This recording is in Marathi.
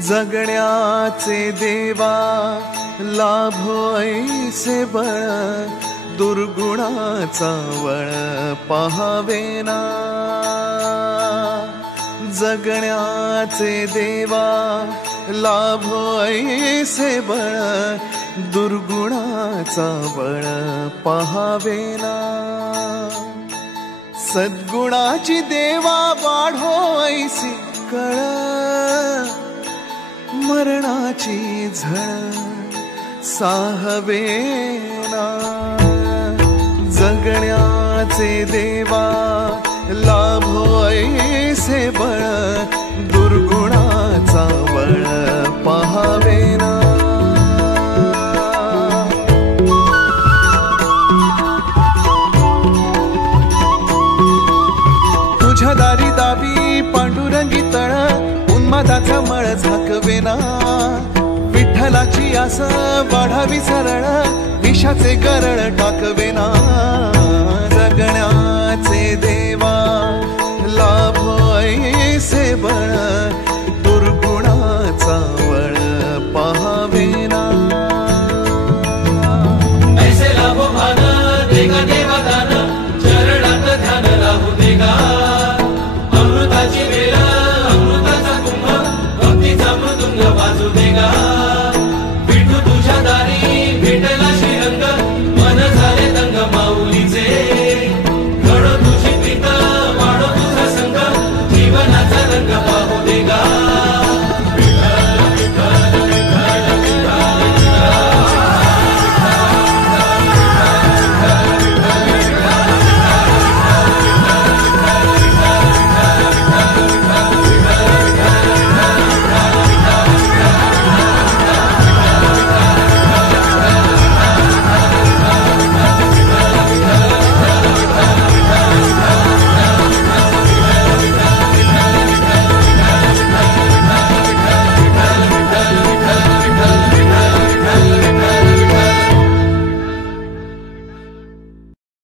जगण्याचे देवा लाभो ऐसे बळ, दुर्गुणाचा वळ पाहावेना। जगण्याचे देवा लाभो ऐसे बळ, दुर्गुणाचा बळ पाहावेना। सद्गुणाची देवा वाढो ऐसी कळ, मरणाची झळ साहवेना। जगण्याचे देवा लाभो ऐसे बळ, दुर्गुणाचा बळ पाहावेना। तुझ्या दारी दावी पांडुरंगी तळ, उन्मादाचा मळ झाकवेना। विठ्ठलाची आस वाढावी सरळ, विषाचे गरळ टाकवेना। जगण्याचे देवा लाभो ऐसे बळ,